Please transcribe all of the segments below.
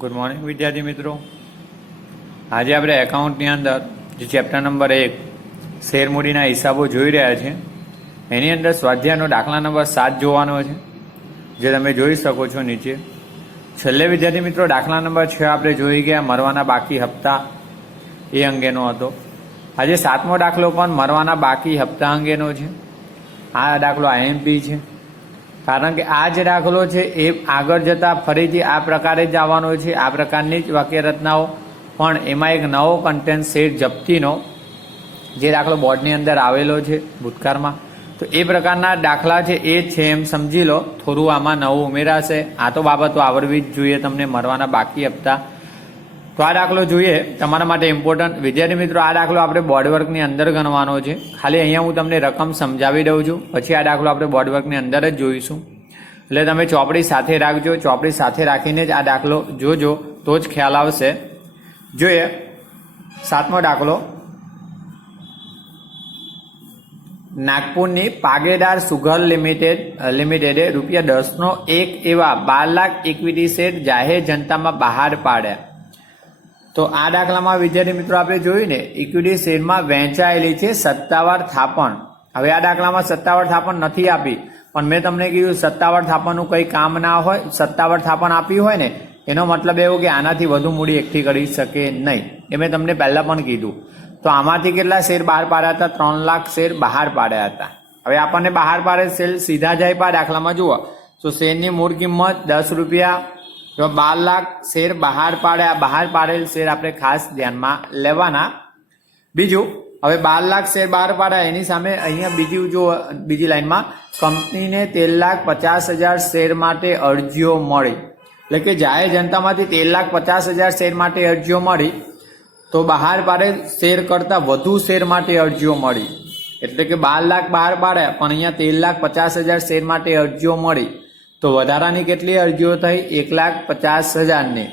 Good morning વિદ્યાર્થી મિત્રો। આજે આપણે એકાઉન્ટની અંદર જે ચેપ્ટર નંબર 1 શેર મૂડીના હિસાબો જોઈ રહ્યા છે એની અંદર સ્વાધ્યાયનો દાખલા નંબર 7 જોવાનો છે, જે તમે જોઈ શકો છો નીચે। છેલ્લે વિદ્યાર્થી મિત્રો દાખલા નંબર 6 આપણે જોઈ ગયા, મરવાના બાકી હપ્તા એ અંગેનો હતો। આજે 7મો દાખલો પણ મરવાના બાકી હપ્તા અંગેનો છે। આ દાખલો આઈએમપી છે, કારણ કે આ જે દાખલો છે એ આગળ જતા ફરીથી આ પ્રકારે જ આવવાનો છે। આ પ્રકારની જ વાક્ય રચનાઓ, પણ એમાં એક નવો કન્ટેન્ટ શેર જપ્તીનો જે દાખલો બોર્ડની અંદર આવેલો છે ભૂતકાળમાં, તો એ પ્રકારના દાખલા છે એ છે એમ સમજી લો। થોડું આમાં નવું ઉમેરાશે। આ તો બાબતો આવડવી જ જોઈએ તમને, મરવાના બાકી હપ્તા। તો આ દાખલો જોઈએ તમારા માટે ઇમ્પોર્ટન્ટ વિદ્યાર્થી મિત્રો। આ દાખલો આપણે બોર્ડવર્કની અંદર ગણવાનો છે। ખાલી અહીંયા હું તમને રકમ સમજાવી દઉં છું, પછી આ દાખલો આપણે બોર્ડવર્કની અંદર જ જોઈશું। એટલે તમે ચોપડી સાથે રાખજો, ચોપડી સાથે રાખીને જ આ દાખલો જોજો તો જ ખ્યાલ આવશે। જોઈએ 7મો દાખલો। નાગપુરની પાગેદાર સુગર લિમિટેડે ₹10નો એક એવા 12 લાખ ઇક્વિટી શેર જાહેર જનતામાં બહાર પાડ્યા। તો આ દાખલામાં વિદ્યાર્થી મિત્રો આપણે જોયું ને, ઇક્વિટી શેરમાં વહેંચાયેલી છે સત્તાવાર થાપણ। હવે આ દાખલામાં સત્તાવાર થાપણ નથી આપી, પણ મેં તમને કીધું સત્તાવાર થાપણનું કંઈ કામ ના હોય। સત્તાવાર થાપણ આપી હોય ને એનો મતલબ એવો કે આનાથી વધુ મૂડી એકઠી કરી શકે નહીં, એ મેં તમને પહેલા પણ કીધું। તો આમાંથી કેટલા શેર બહાર પાડ્યા હતા? 3 લાખ શેર બહાર પાડ્યા હતા। હવે આપણને બહાર પાડેલ શેર સીધા જાય પા દાખલામાં જુઓ તો શેરની મૂળ કિંમત 10 રૂપિયા, તો 12 લાખ શેર બહાર પાડ્યા। બહાર પાડેલ શેર આપણે ખાસ ધ્યાનમાં લેવાના। બીજું, હવે 12 લાખ શેર બહાર પાડ્યા એની સામે અહીંયા બીજી લાઈનમાં કંપનીને 13,50,000 શેર માટે અરજીઓ મળી, એટલે કે જાહેર જનતામાંથી 13,50,000 શેર માટે અરજીઓ મળી, તો બહાર પાડેલ શેર કરતા વધુ શેર માટે અરજીઓ મળી। એટલે કે 12 લાખ બહાર પાડ્યા પણ અહીંયા 13,50,000 શેર માટે અરજીઓ મળી, તો વધારાની કેટલી અરજીઓ થઈ? 1,50,000ની।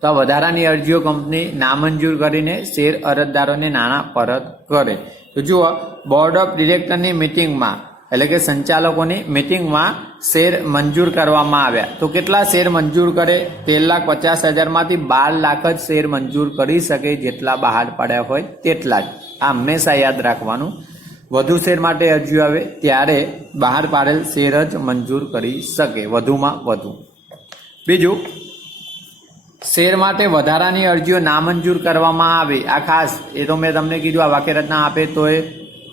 તો આ વધારાની અરજીઓ કંપની નામંજૂર કરીને શેર અરજદારોને નાણાં પરત કરે। તો જુઓ, બોર્ડ ઓફ ડિરેક્ટરની મિટિંગમાં, એટલે કે સંચાલકોની મિટિંગમાં શેર મંજૂર કરવામાં આવ્યા। તો કેટલા શેર મંજૂર કરે? 13,50,000માંથી 12 લાખ જ શેર મંજૂર કરી શકે, જેટલા બહાર પાડ્યા હોય તેટલા જ। આ હંમેશા યાદ રાખવાનું। વધુ શેર માટે અરજીઓ આવે ત્યારે બહાર પાડેલ શેર જ મંજૂર કરી શકે, વધુમાં વધુ। બીજું, શેર માટે વધારાની અરજીઓ નામંજૂર કરવામાં આવે। આ ખાસ, એ તો મેં તમને કીધું, આ વાક્ય રચના આપે તો એ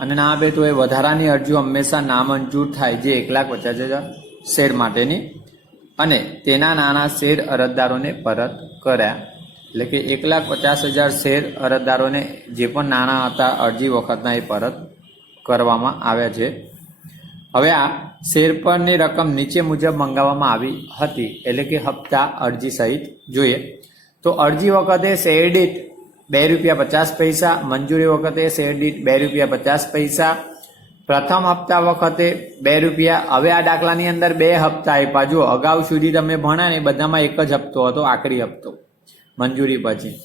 અને ના આપે તો એ વધારાની અરજીઓ હંમેશા નામંજૂર થાય, જે 1,50,000 શેર માટેની, અને તેના નાના શેર અરજદારોને પરત કર્યા। એટલે કે 1,50,000 શેર અરજદારોને જે પણ નાણાં હતા અરજી વખતના એ પરત કરવામાં આવ્યા છે। હવે આ શેર પરની રકમ નીચે મુજબ મંગાવવામાં આવી હતી, એટલે કે હપ્તા અરજી સહિત જોઈએ તો અરજી વખતે શેર દીઠ ₹2.50, મંજૂરી વખતે શેર દીઠ ₹2.50, પ્રથમ હપ્તા વખતે ₹2। હવે આ દાખલાની અંદર 2 હપ્તા આપ્યા। જો અગાઉ સુધી તમે ભણ્યા ને બધામાં એક જ હપ્તો હતો, આખરી હપ્તો મંજૂરી પછી।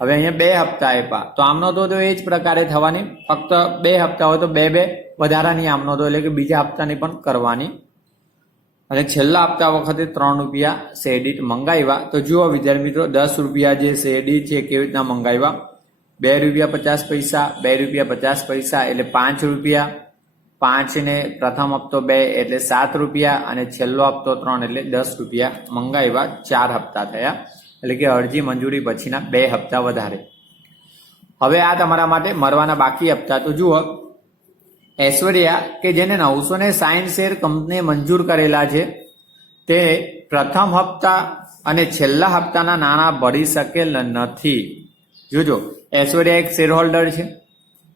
હવે અહીંયા 2 હપ્તા આપ્યા, તો આમનો તો એ જ પ્રકારે થવાની, ફક્ત 2 હપ્તા હોય તો 2 વધારાની આમનો તો, એટલે કે બીજા હપ્તાની પણ કરવાની। અને છેલ્લા હપ્તા વખતે ₹3 શેર દીઠ મંગાવ્યા। તો જુઓ વિદ્યાર્થી મિત્રો, ₹10 જે શેર દીઠ છે કેવી રીતના મંગાવ્યા? ₹2.50, એટલે ₹5, 5 ને પ્રથમ હપ્તો 2 એટલે ₹7, અને છેલ્લો હપ્તો 3 એટલે ₹10 મંગાવ્યા। 4 હપ્તા થયા, એટલે કે અરજી મંજૂરી પછીના 2 હપ્તા વધારે। હવે આ તમારા માટે મરવાના બાકી હપ્તા। તો જુઓ, ઐશ્વર્યા કે જેને 960 શેર કંપનીએ મંજૂર કરેલા છે, તે પ્રથમ હપ્તા અને છેલ્લા હપ્તાના નાણાં ભરી શકેલ નથી। જોજો, ઐશ્વર્યા એક શેર હોલ્ડર છે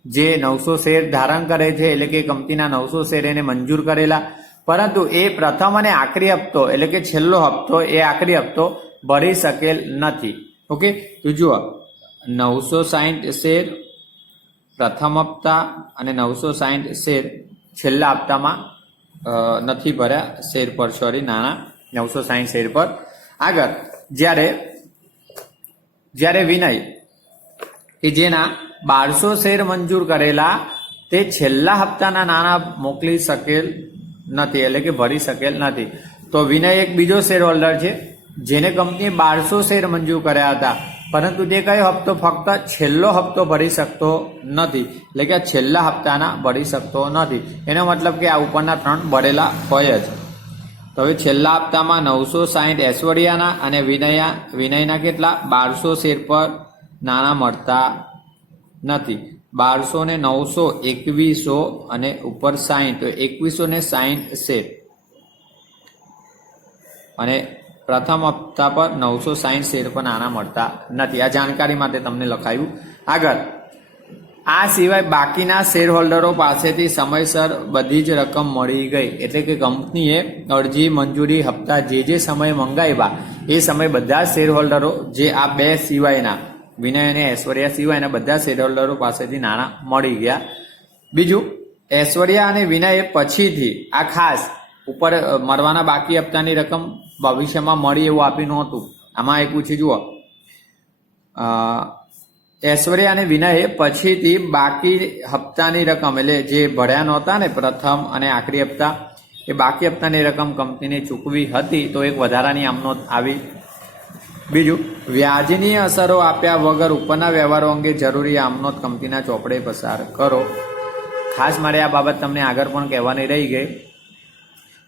જે 900 શેર ધારણ કરે છે, એટલે કે કંપનીના 900 શેર એને મંજૂર કરેલા, પરંતુ એ પ્રથમ અને આખરી હપ્તો, એટલે કે છેલ્લો હપ્તો, એ આખરી હપ્તો ભરી શકેલ નથી। ઓકે, તો જુઓ, 960 શેર પ્રથમ હપ્તા અને 960 શેર છેલ્લા હપ્તામાં નથી ભર્યા, શેર પર સોરી નાણાં 960 શેર પર। આગળ જ્યારે વિનય કે જેના 1200 શેર મંજૂર કરેલા, તે છેલ્લા હપ્તાના નાણાં મોકલી શકેલ નથી, એટલે કે ભરી શકેલ નથી। તો વિનય એક બીજો શેર હોલ્ડર છે જેને કંપનીએ 1200 શેર મંજૂર કર્યા હતા, પરંતુ તે કયો હપ્તો ફક્ત છેલ્લો હપ્તો ભરી શકતો નથી, એટલે કે છેલ્લા હપ્તાના ભરી શકતો નથી. એનો મતલબ કે આ ઉપરના 3 ભરેલા હોય જ. તો હવે છેલ્લા હપ્તામાં 960 ઐશ્વર્યાના અને વિનયના કેટલા 1200 શેર પર નાણાં મળતા નથી. 1200 ને 900 2100 અને ઉપર 60, તો 2100 ને 60 શેર અને પ્રથમ હપ્તા પર 960 શેર પર નાણાં મળતા નથી. આ જાણકારી માટે તમને લખાયું. આગળ આ સિવાય બાકીના શેર હોલ્ડરો પાસેથી સમયસર બધી જ રકમ મળી ગઈ, એટલે કે કંપનીએ અરજી મંજૂરી હપ્તા જે સમયે મંગાવ્યા એ સમયે બધા શેર હોલ્ડરો, જે આ 2 સિવાયના વિનય અને ઐશ્વર્યા સિવાયના બધા શેર હોલ્ડરો પાસેથી નાણાં મળી ગયા. બીજું, ઐશ્વર્યા અને વિનયે પછીથી આ ખાસ ઉપર મળવાના બાકી હપ્તાની રકમ ભવિષ્યમાં મળી એવું આપી નહોતું. આમાં એ પૂછી જુઓ, ઐશ્વર્યા અને વિનયે પછીથી બાકી હપ્તાની રકમ, એટલે જે ભર્યા નહોતા ને પ્રથમ અને આખરી હપ્તા, એ બાકી હપ્તાની રકમ કંપનીને ચૂકવી હતી, તો એક વધારાની આમનોંધ આવી. બીજું, વ્યાજની અસરો આપ્યા વગર ઉપરના વ્યવહારો અંગે જરૂરી આમનોંધ કંપનીના ચોપડે પસાર કરો. ખાસ મારે આ બાબત તમને આગળ પણ કહેવાની રહી ગઈ.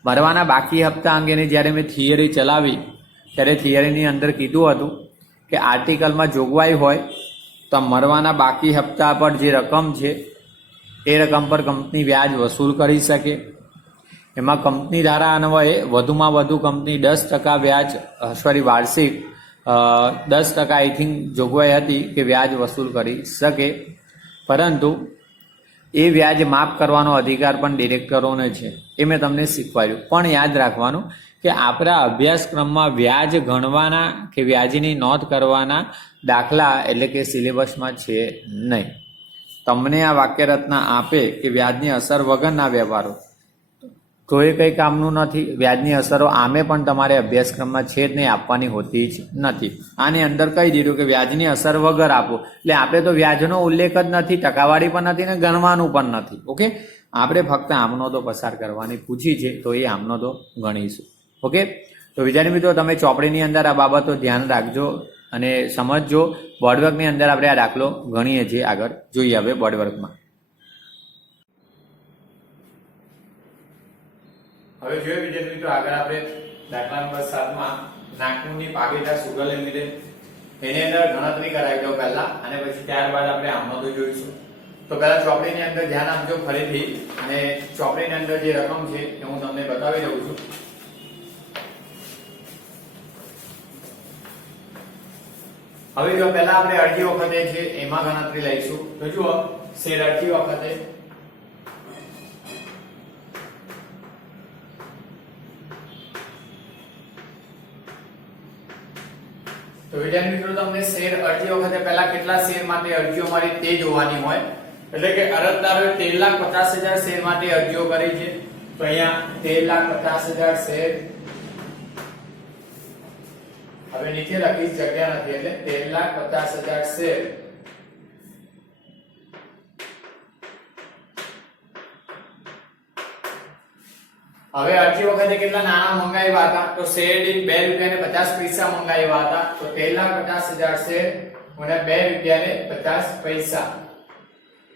ભરવાના બાકી હપ્તા અંગેની જ્યારે મેં થિયરી ચલાવી ત્યારે થિયરીની અંદર કીધું હતું કે આર્ટિકલમાં જોગવાઈ હોય તો મરવાના બાકી હપ્તા પર જે રકમ છે એ રકમ પર કંપની વ્યાજ વસૂલ કરી શકે. એમાં કંપની ધારા અન્વયે વધુમાં વધુ કંપની 10% વ્યાજ, વાર્ષિક 10% આઈ થિંક જોગવાઈ હતી કે વ્યાજ વસૂલ કરી શકે, પરંતુ એ વ્યાજ માફ કરવાનો અધિકાર પણ ડિરેક્ટરોને છે. એ મેં તમને શીખવાડ્યું. પણ યાદ રાખવાનું કે આપણા અભ્યાસક્રમમાં વ્યાજ ગણવાના કે વ્યાજની નોંધ કરવાના દાખલા એટલે કે સિલેબસમાં છે નહીં. તમને આ વાક્યરચના આપે કે વ્યાજની અસર વગરના વ્યવહારો, તો એ કંઈ કામનું નથી. વ્યાજની અસરો આમે પણ તમારે અભ્યાસક્રમમાં છે જ નહીં, આપવાની હોતી જ નથી. આની અંદર કહી દીધું કે વ્યાજની અસર વગર આપો, એટલે આપણે તો વ્યાજનો ઉલ્લેખ જ નથી, ટકાવારી પણ નથી ને ગણવાનું પણ નથી. ઓકે, આપણે ફક્ત આમનોંધો પસાર કરવાની પૂછી છે, તો એ આમનોંધો ગણીશું. ઓકે, તો વિદ્યાર્થી મિત્રો, તમે ચોપડીની અંદર આ બાબતો ધ્યાન રાખજો અને સમજજો. બોર્ડવર્કની અંદર આપણે આ દાખલો ગણીએ છીએ. આગળ જોઈએ હવે બોર્ડવર્કમાં. હવે જોઈએ વિદ્યાર્થી મિત્રો, આગળ આપણે દાખલા નંબર 7માં નાગપુરની પાગેદાર સુગર લિમિટેડ, એની અંદર ગણતરી કરાવી દો પહેલા, અને પછી ત્યારબાદ આપણે આમનોંધો જોઈશું. તો પહેલા ચોપડીની અંદર ધ્યાન આપજો ફરીથી, અને ચોપડીની અંદર જે રકમ છે એ હું તમને બતાવી દઉં છું. હવે જો પહેલા આપણે અરજી વખતે છે એમાં ગણતરી લઈશું. તો જુઓ, શેર અરજી વખતે તો વિદ્યાર્થી મિત્રો, તમને શેર અરજી વખતે પહેલા કેટલા શેર માટે અરજીઓ મળી તે જોવાની હોય. એટલે કે અરજદારોએ 13,50,000 શેર માટે અરજીઓ કરી છે. તો અહીંયા 13,50,000 શેર, હવે નીચે લખીશ, જગ્યા નથી એટલે 13,50,000 શેર હવે અરજી વખતે કેટલા નાણાં મંગાવ્યા હતા? તો શેર દીઠ 2 રૂપિયા ને 50 પૈસા મંગાવ્યા હતા. તો 13,50,000 શેર અને 2 રૂપિયા ને 50 પૈસા.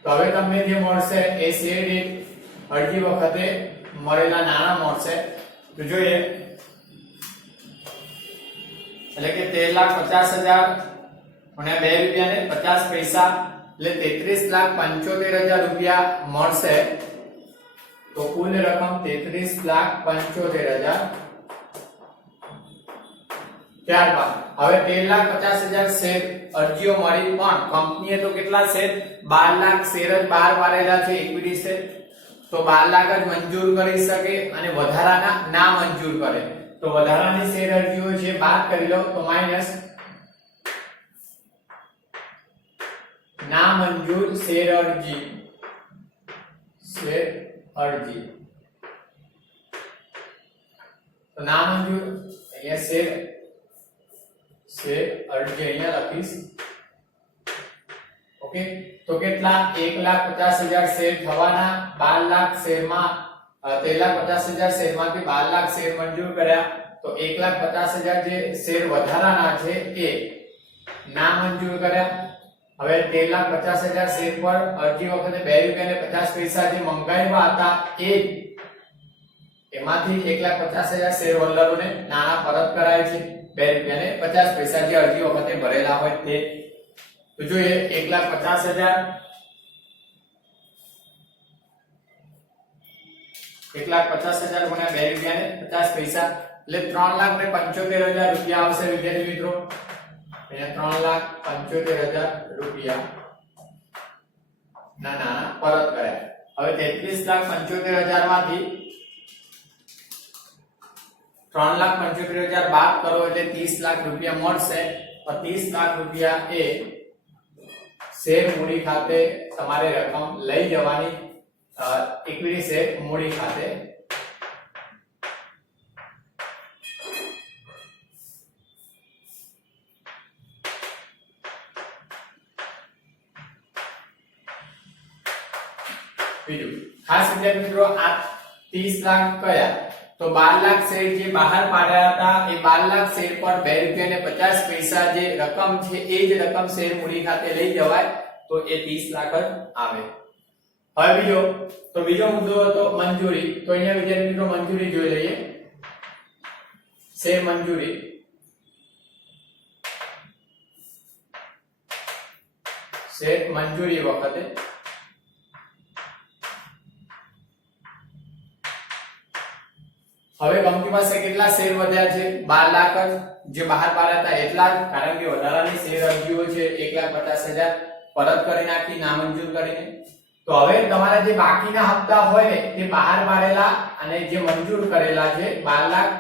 તો હવે તમને જે મળશે એ શેર દીઠ અરજી વખતે મળેલા નાણાં મળશે. તો જોઈએ, એટલે કે 13,50,000 અને 2 રૂપિયા ને 50 પૈસા એટલે 33,75,000 રૂપિયા મળશે. તો કુલ રકમ 33,75,000. ત્યારબાદ હવે 13,50,000 શેર અરજીઓ મળી, પણ કંપનીએ તો કેટલા શેર 12 લાખ શેર જ બહાર પાડેલા છે, ઇક્વિટી શેર. તો 12 લાખ જ મંજૂર કરી શકે અને વધારાના ના મંજૂર કરે. તો વધારાની શેર અરજીઓ છે બાદ કરી લો, તો માઈનસ ના મંજૂર શેર અરજી, અરજી. તો ના મંજૂર અહીંયા શેર અરજી અહીંયા લખીશ. ઓકે, તો કેટલા 1,50,000 શેર થવાના. 12 લાખ શેરમાં 13,50,000 શેરમાંથી 12 લાખ શેર મંજૂર કર્યા. तो 1,50,000 જે શેર વધારાના છે એ ના મંજૂર કર્યા। હવે 13,50,000 શેર પર અરજી વખતે 2 રૂપિયા ને 50 પૈસા જે મંગાવ્યા હતા એ એમાંથી 1,50,000 શેર હોલ્ડરોને નાણાં પરત કરાય છે 2 રૂપિયા ને 50 પૈસા જે અરજી વખતે ભરેલા હોય તે। તો જોઈએ 1,50,000 1,50,000 ગુણ્યા 2 રૂપિયા ને 50 પૈસા એટલે 3,75,000 રૂપિયા આવશે વિદ્યાર્થી મિત્રો। અહીંયા 3,75,000 રૂપિયા ના નાણાં પરત કર્યા। હવે 33,75,000 માંથી 3,75,000 બાદ કરો એટલે 30 લાખ રૂપિયા મળશે। તો 30 લાખ રૂપિયા એ શેર મૂડી ખાતે તમારે રકમ લઈ જવાની, ઇક્વિટી શેર મૂડી ખાતે। બીજું ખાસ વિદ્યાર્થી મિત્રો આ 30 લાખ કયા તો 12 લાખ શેર જે બહાર પાડ્યા હતા એ 12 લાખ શેર પર 2 રૂપિયા ને 50 પૈસા જે રકમ છે એ જ રકમ શેર મૂડી ખાતે લઈ જવાય તો એ 30 લાખ જ આવે। હવે બીજો મુદ્દો હતો મંજૂરી। તો અહીંયા વિદ્યાર્થી મિત્રો મંજૂરી જોઈ લઈએ। શેર મંજૂરી વખતે હવે કંપની પાસે કેટલા શેર વધ્યા છે 12 લાખ જે બહાર પાડ્યા હતા એટલા જ, કારણ કે વધારાની શેર અરજીઓ છે 1,50,000 પરત કરી નાખી નામંજૂર કરીને। તો હવે તમારા જે બાકીના હપ્તા હોય ને તે બહાર પાડેલા અને જે મંજૂર કરેલા છે 12 લાખ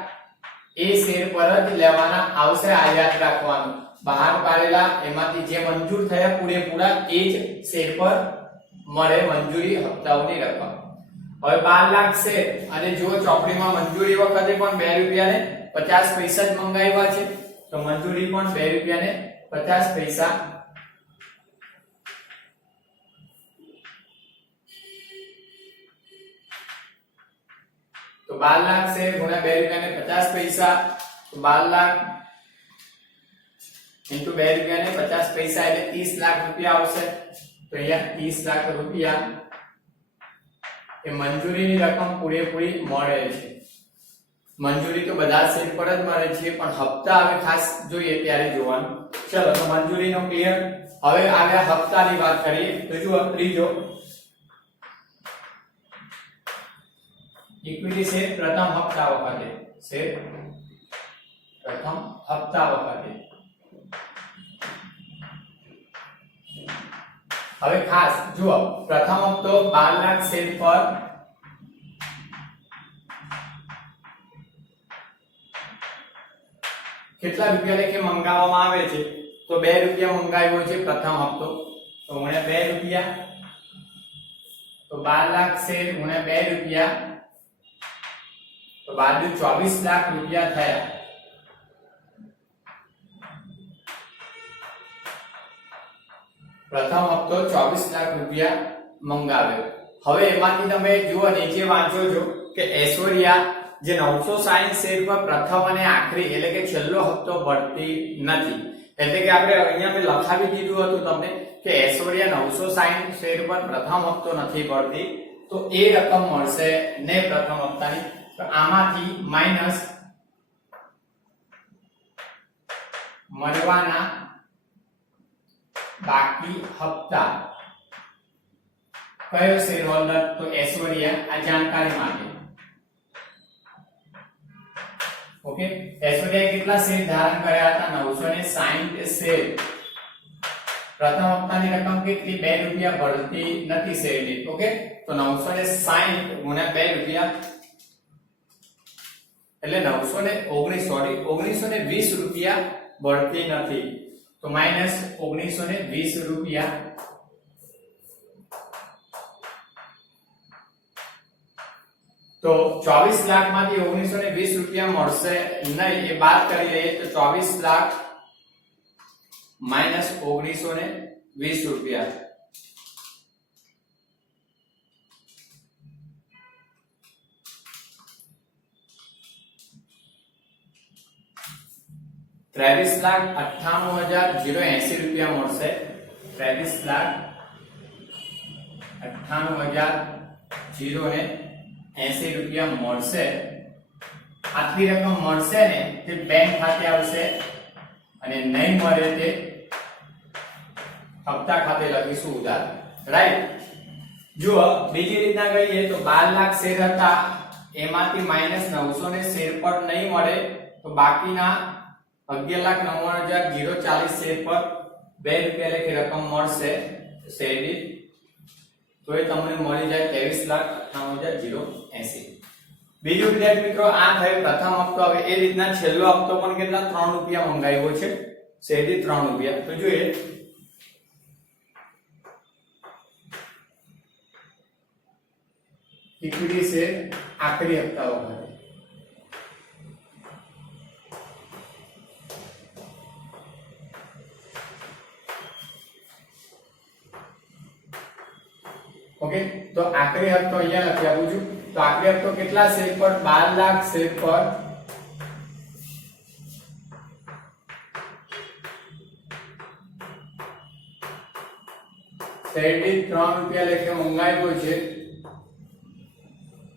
એ શેર પર જ લેવાના આવશે। આ યાદ રાખવાનું, બહાર પાડેલા એમાંથી જે મંજૂર થયા પૂરેપૂરા એ જ શેર પર મળે મંજૂરી હપ્તાઓની રકમ। હવે 12 લાખ શેર અને જો ચોપડીમાં મંજૂરી વખતે પણ 2 રૂપિયા ને 50 પૈસા જ મંગાવ્યા છે તો મંજૂરી પણ 2 રૂપિયા ને 50 પૈસા। તો 12 લાખ શેર ગુણ્યા 2 રૂપિયા ને 50 પૈસા, તો 12 લાખ ઇન્ટુ 2 રૂપિયા ને 50 પૈસા એટલે 30 લાખ રૂપિયા આવશે। તો અહીંયા 30 લાખ રૂપિયા એ મંજૂરીની રકમ પૂરેપૂરી મળે છે। મંજૂરી તો બધા શેર પર જ મળે છે પણ હપ્તા હવે ખાસ જોઈએ ત્યારે જોવાનું। ચલો તો મંજૂરીનો ક્લિયર। હવે આવ્યા હપ્તાની વાત કરીએ તો જુઓ ત્રીજો ઇક્વિટી શેર પ્રથમ હપ્તા વખતે, શેર પ્રથમ હપ્તા વખતે। હવે ખાસ જુઓ પ્રથમ હપ્તો 12 લાખ શેર પર કેટલા રૂપિયા લેખે મંગાવવામાં આવે છે તો 2 રૂપિયા મંગાવ્યો છે પ્રથમ હપ્તો તો ગુણ્યા 2 રૂપિયા, તો 12 લાખ શેર ગુણ્યા 2 રૂપિયા તો બાજુ 24 લાખ રૂપિયા થયા। પ્રથમ હપ્તો 24 લાખ રૂપિયા મંગાવ્યો। હવે એમાંથી તમે જુઓ નીચે વાંચો છો કે ઐશ્વર્યા જે 960 શેર પર પ્રથમ અને આખરી એટલે કે છેલ્લો હપ્તો ભરતી નથી। એટલે કે આપણે અહીંયા મેં લખાવી દીધું હતું તમને કે ઐશ્વર્યા 960 શેર પર પ્રથમ હપ્તો નથી ભરતી તો એ રકમ મળશે ને પ્રથમ હપ્તાની। તો આમાંથી માઈનસ મળવાના બાકી હપ્તા કયો શેર હોલ્ડર તો ઐશ્વર્યા। આ જાણકારી માટે ઓકે ઐશ્વર્યાએ કેટલા શેર ધારણ કર્યા હતા 960 શેર। પ્રથમ હપ્તાની રકમ કેટલી 2 રૂપિયા ભરતી નથી શેરની। ઓકે તો 960 ગુણ્યા 2 રૂપિયા એટલે 1920 રૂપિયા ભરતી નથી તો માઈનસ 1920 રૂપિયા। તો 24 લાખ માંથી 1920 રૂપિયા મળશે નહીં એ બાદ કરી લઈએ તો 24 લાખ માઈનસ 1920 રૂપિયા। 23,98,080 રૂપિયા મળશે. 23,98,080 રૂપિયા મળશે. આટલી રકમ મળશે ને તે બેંક ખાતે આવશે અને નહીં મળે તે હપ્તા ખાતે લખીશું ઉધાર. રાઈટ. જુઓ બીજી રીતના કહીએ તો 12 લાખ શેર હતા એમાંથી -900 ને શેર પર નહીં મળે તો બાકીના 11,99,040 શેર પર 2 રૂપિયા લેખે રકમ મળશે શેરની. તો એ તમને મળી જાય 23,98,080. બીજું વિદ્યાર્થી મિત્રો આ થયો પ્રથમ હપ્તો. હવે એ રીતના છેલ્લો હપ્તો પણ કેટલા 3 રૂપિયા મંગાવ્યો છે શેરથી 3 રૂપિયા. તો જોઈએ ઇક્વિટી શેર આખરી હપ્તા વખતે. ઓકે, તો આખરી હપ્તો અહીંયા લખી આપું છું. તો આખરી હપ્તો કેટલા શેર પર? 12 લાખ શેર પર શેરથી 3 રૂપિયા લેખે મંગાવ્યો છે.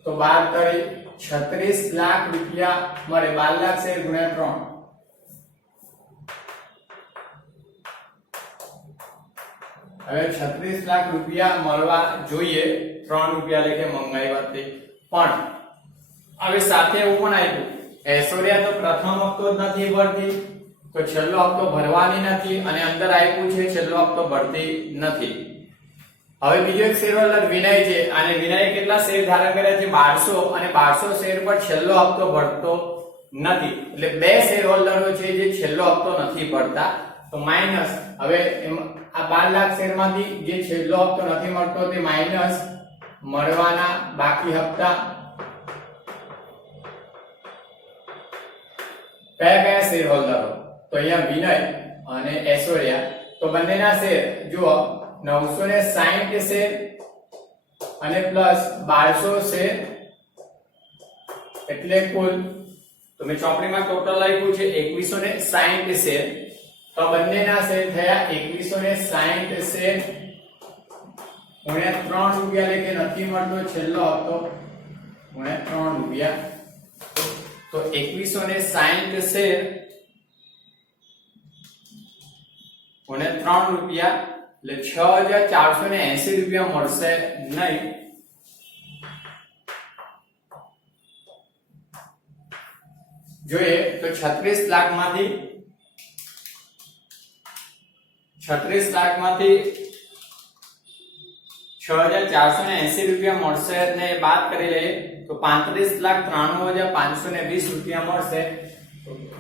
તો 12 તરી 36 લાખ રૂપિયા મળે. 12 લાખ શેર ગુણ્યા 3. હવે 36 લાખ રૂપિયા મળવા જોઈએ 3 રૂપિયા લેખે મંગાવ્યા તે. પણ હવે સાથે એવું પણ આપ્યું એસોરિયા તો પ્રથમ હપ્તો જ નથી ભરતી તો છેલ્લો હપ્તો ભરવાની નથી અને અંદર આપ્યું છે છેલ્લો હપ્તો ભરતી નથી. હવે બીજો એક શેર હોલ્ડર વિનય છે અને વિનયે કેટલા શેર ધારણ કર્યા છે? 1200 અને 1200 શેર પર છેલ્લો હપ્તો ભરતો નથી. એટલે બે શેર હોલ્ડરો છે જે છેલ્લો હપ્તો નથી ભરતા. તો માઈનસ હવે આ 12 લાખ શેર માંથી જે છેલ્લો હપ્તો નથી મળતો તે માઈનસ મળવાના બાકી હપ્તા. કયા કયા શેર હોલ્ડરો? તો અહીંયા વિનય અને એસોરિયા. તો બંનેના શેર જુઓ 960 શેર અને પ્લસ 1200 શેર એટલે કુલ તો મેં ચોપડીમાં ટોટલ લખ્યું છે 2160 શેર. તો બંનેના શેર થયા 2160 શેર ગુણ્યા 3 રૂપિયા લેખે નથી મળતો છેલ્લો હપ્તો ગુણ્યા 3 રૂપિયા. તો 2160 શેર ગુણ્યા 3 રૂપિયા એટલે 6480 રૂપિયા મળશે નહીં. જોઈએ તો 36 લાખ માંથી 6480 રૂપિયા મળશે ને બાદ કરી લઈએ તો 35,93,520 રૂપિયા મળશે.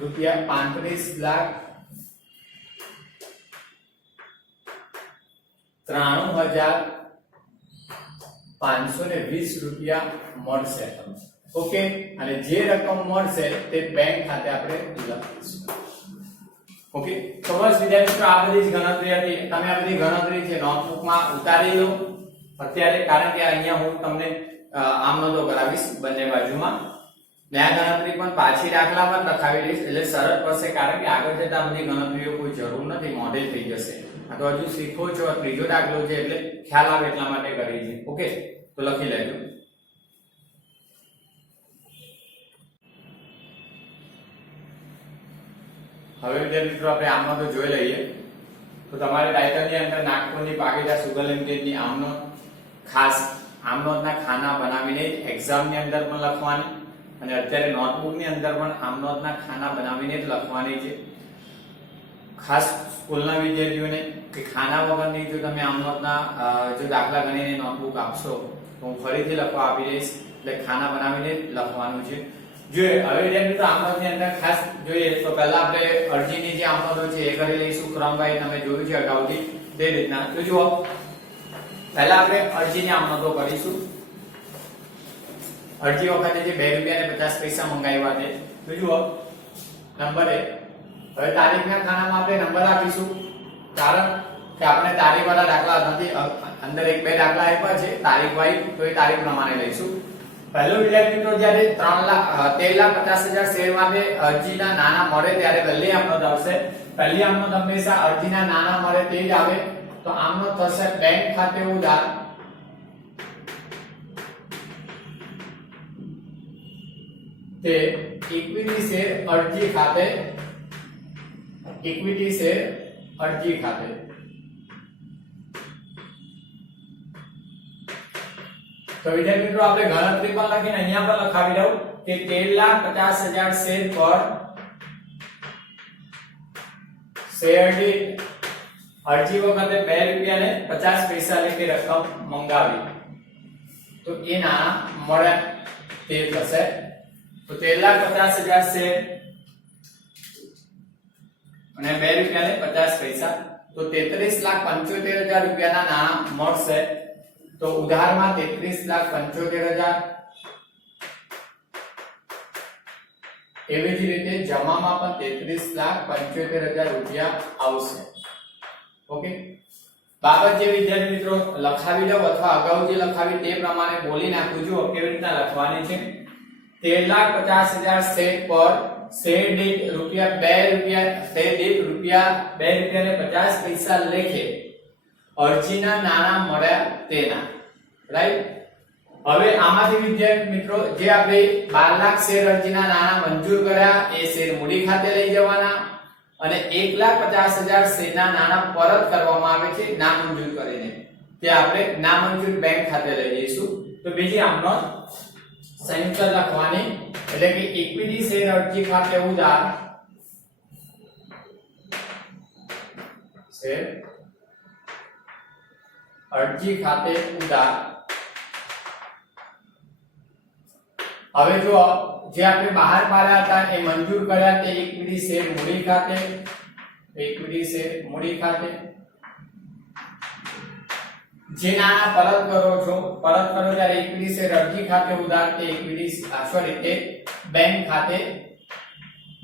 રૂપિયા 35,93,520 રૂપિયા મળશે. ઓકે, અને જે રકમ મળશે તે બેંક ખાતે આપણે લખીશું. ઓકે, તો બસ વિદ્યાર્થી મિત્રો આ બધી જ ગણતરી હતી. તમે આ બધી ગણતરી છે નોટબુકમાં ઉતારી લો અત્યારે, કારણ કે અહીંયા હું તમને આમ નોંધો કરાવીશ બંને બાજુમાં. ને આ ગણતરી પણ પાછી દાખલામાં લખાવી દઈશ એટલે સરળ પડશે, કારણ કે આગળ જતા બધી ગણતરીઓ કોઈ જરૂર નથી, મોડેલ થઈ જશે. આ તો હજુ શીખો છો, ત્રીજો દાખલો છે એટલે ખ્યાલ આવે એટલા માટે કરી છે. ઓકે, તો લખી લેજો. હવે વિદ્યાર્થી મિત્રો આપણે આમનો તો જોઈ લઈએ. તો તમારે ટાઇટલની અંદર નાગપુરની પાકીજા સુગર લિમિટેડની આમનો ખાસ આમનોંધના ખાના બનાવીને એક્ઝામની અંદર પણ લખવાની અને અત્યારે નોટબુકની અંદર પણ આમનોંધના ખાના બનાવીને જ લખવાની છે. ખાસ સ્કૂલના વિદ્યાર્થીઓને કે ખાના વગરની જો તમે આમનોંધના જો દાખલા ગણીને નોટબુક આપશો તો હું ફરીથી લખવા આપી દઈશ. એટલે ખાના બનાવીને જ લખવાનું છે. જોઈએ હવે વિદ્યાર્થી મિત્રો આમનોંધની અંદર ખાસ જોઈએ તો પહેલા આપણે અરજીની જે આમનોંધો છે એ કરી લઈશું ક્રમવાઇઝ. તમે જોયું છે અગાઉથી તે રીતના. તો જુઓ પહેલા આપણે અરજીની આમનોંધો કરીશું. અરજી વખતે જે 2 રૂપિયા ને 50 પૈસા મંગાવ્યા છે. તો જુઓ નંબર 1. હવે તારીખના ખાનામાં આપણે નંબર આપીશું, કારણ કે આપણે તારીખ વાળા દાખલા નથી, અંદર 1-2 દાખલા આપ્યા છે તારીખ વાઇઝ, તો એ તારીખ પ્રમાણે લઈશું. પહેલો વિદ્યાર્થી મિત્રો જ્યારે 13,50,000 શેર માટે અરજીના નાણાં મળે ત્યારે પહેલી આમનોંધ આવશે. પહેલી આમનોંધ હંમેશા અરજીના નાણાં મળે તે જ આવે. તો આમનોંધ થશે બેંક ખાતે ઉધાર તે ઇક્વિટી શેર અરજી ખાતે ઇક્વિટી શેર અરજી ખાતે. તો વિદ્યાર્થી મિત્રો આપણે ગણતરી પણ લખીને અહીંયા પણ લખાવી દઉં કે 13,50,000 શેર પર શેર દીઠ અરજી વખતે 2 રૂપિયા ને 50 પૈસા લેખે રકમ મંગાવી તો એ નાણાં મળે તે થશે. તો 13,50,000 શેર અને 2 રૂપિયા ને 50 પૈસા તો 33,75,000 રૂપિયાના નાણાં મળશે. તો ઉધારમાં 33,75,000 એવી જ રીતે જમામાં પણ 33,75,000 રૂપિયા આવશે. ઓકે, બાબત જે વિદ્યાર્થી મિત્રો લખાવી દો અથવા અગાઉ જે લખાવી તે પ્રમાણે બોલી નાખું. જુઓ કેવી રીતના લખવાની છે. 13,50,000 શેર પર શેર દીઠ ₹2 શેર દીઠ ₹2 ને 50 પૈસા લેખે અરજીના નાણાં મળ્યા તેના. રાઈટ. હવે આમાંથી વિદ્યાર્થી મિત્રો જે આપણે 12 લાખ શેર અરજીના નાણાં મંજૂર કર્યા એ શેર મૂડી ખાતે લઈ જવાના અને 1,50,000 શેરના નાણાં પરત કરવામાં આવે છે નામંજૂર કરીને. તે આપણે નામંજૂર બેંક ખાતે લઈ જઈશું. તો બીજી આમનોંધ સંયુક્ત લખવાની એટલે કે ઇક્વિટી શેર અરજી ખાતે ઉધાર શેર અરજી ખાતે ઉધાર. હવે જો જે આપણે બહાર પાડ્યા હતા એ મંજૂર કર્યા તે ઇક્વિટી શેર મૂડી ખાતે ઇક્વિટી શેર મૂડી ખાતે. જે નાણાં પરત કરો ત્યારે ઇક્વિટી શેર અરજી ખાતે ઉધાર તે ઇક્વિટી તે બેંક ખાતે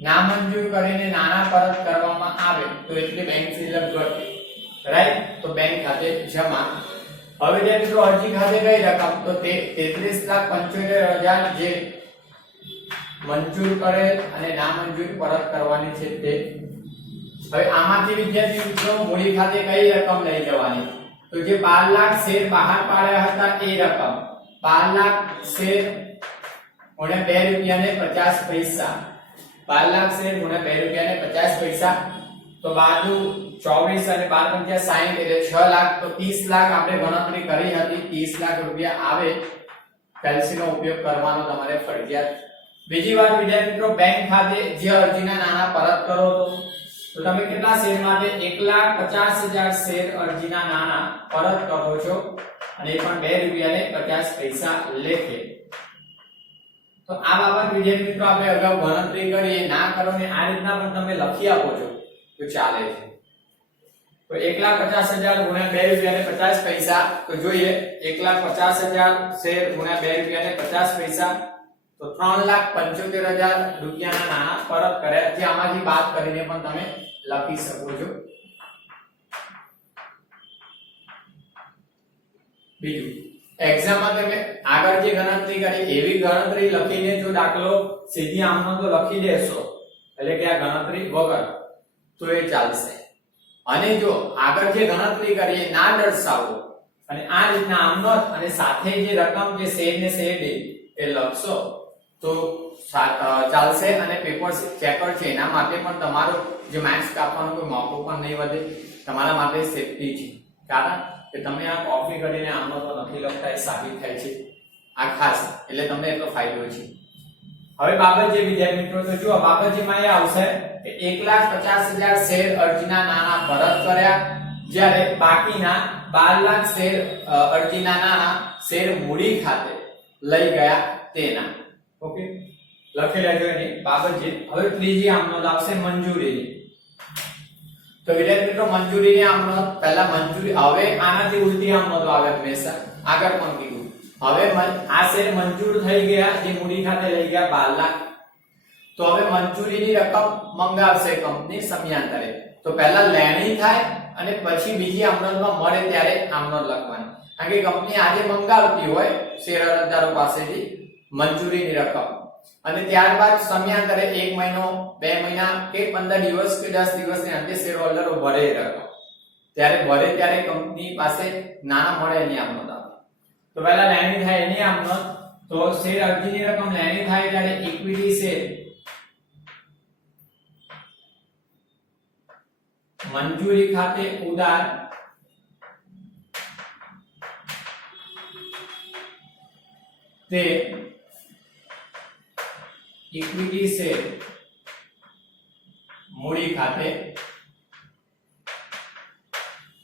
નામંજૂર કરીને નાણાં પરત કરવામાં આવે તો એટલે બેંક શિલ્લક ઘટે. રાઈટ. તો બેંક ખાતે જમા. હવે જે મિત્રો અરજી ખાતે કઈ રકમ તો તે 33,75,000 જે મંજૂર કરેલ અને નામંજૂર પરત કરવાની છે તે. હવે આમાંથી વિદ્યાર્થી મિત્રો મૂડી ખાતે કઈ રકમ લઈ જવાની તો જે 12 લાખ શેર બહાર પાડ્યા હતા એ રકમ 12 લાખ શેર ગુણ્યા 2 રૂપિયા ને 50 પૈસા 12 લાખ શેર ગુણ્યા 2 રૂપિયા ને 50 પૈસા. તો બાજુ 24 અને 12 × 60 એટલે 6 લાખ. તો 30 લાખ આપણે ગણતરી કરી હતી. 30 લાખ રૂપિયા આવે. કેલ્સીનો ઉપયોગ કરવાનો તમારે ફરજિયાત. બીજી વાત વિદ્યાર્થી મિત્રો બેંક ખાતે જે અરજીના નાણાં પરત કરો તો તમે કેટલા શેર માટે 1,50,000 શેર અરજીના નાણાં પરત કરો છો અને એ પણ 2 રૂપિયા ને 50 પૈસા લેખે. તો આ બાબત વિદ્યાર્થી મિત્રો આપણે અગાઉ ગણતરી કરી ના કરો ને આ રીતના પણ તમે લખી આપો છો તો ચાલે છે. તો 1,50,000 ગુણ્યા 2 રૂપિયા ને 50 પૈસા તો જોઈએ 1,50,000 શેર ગુણ્યા 2 રૂપિયા ને 50 પૈસા તો 3,75,000 રૂપિયાના નાણાં પરત કર્યા. જે આમાંથી બાદ કરીને પણ તમે લખી શકો છો. બીજું એક્ઝામમાં તમે આગળ જે ગણતરી કરી એવી ગણતરી લખીને જો દાખલો સીધી આમનો તો લખી દેશો એટલે કે આ ગણતરી વગર તો એ ચાલશે. અને જો આગળ જે ગણતરી કરી એ ના દર્શાવો અને આ રીતના આમનો અને સાથે જે રકમ જે શેર ને શેર દે એ લખશો તો ચાલશે. અને પેપર ચેકર છે એના માટે પણ તમારો જે માર્ક્સ કાપવાનો કોઈ મોકો પણ નહીં વધે. તમારા માટે સેફટી છે કારણ કે તમે આ કોપી કરીને આમનો તો નથી લખતા એ સાબિત થાય છે આ ખાસ એટલે તમને એટલો ફાયદો છે. હવે બાબત જે વિદ્યાર્થી મિત્રો તો જુઓ બાબત જેમાં એ આવશે કે 1,50,000 શેર અરજીના નાણાં પરત કર્યા જ્યારે બાકીના 12 લાખ શેર અરજીના નાણાં શેર મૂડી ખાતે લઈ ગયા તેના. ઓકે લખી લેજો એની બાબત જે. હવે ત્રીજી આમનોંધ આવશે મંજૂરીની. તો વિદ્યાર્થી મિત્રો મંજૂરીની આમનોંધ પહેલા મંજૂરી હવે આનાથી ઉલટી આમનોંધ આવે હંમેશા. આગળ પણ કીધું હવે આ શેર મંજૂર થઈ ગયા જે મૂડી ખાતે લઈ ગયા 12 લાખ. તો હવે મંજૂરીની રકમ મંગાવશે કંપની સમયાંતરે. તો પહેલા લેણી થાય અને પછી બીજી આમનોંધમાં મળે ત્યારે આમનોંધ લખવાની. કારણ કે કંપની આજે મંગાવતી હોય શેર અરજદારો પાસેથી મંજૂરીની રકમ અને ત્યારબાદ સમયાંતરે 1 મહિનો 2 મહિના કે 15 દિવસ કે 10 દિવસની અંતે શેર હોલ્ડરો ભરે રકમ ત્યારે ભરે ત્યારે કંપની પાસે નાણાં મળે એની આમ નોંધ આવે તો પહેલા લેણી થાય એની આમ નોંધ તો શેર અરજીની રકમ લેણી થાય ત્યારે ઇક્વિટી શેર મંજૂરી ખાતે ઉધાર તે ઇક્વિટી શેર મૂડી ખાતે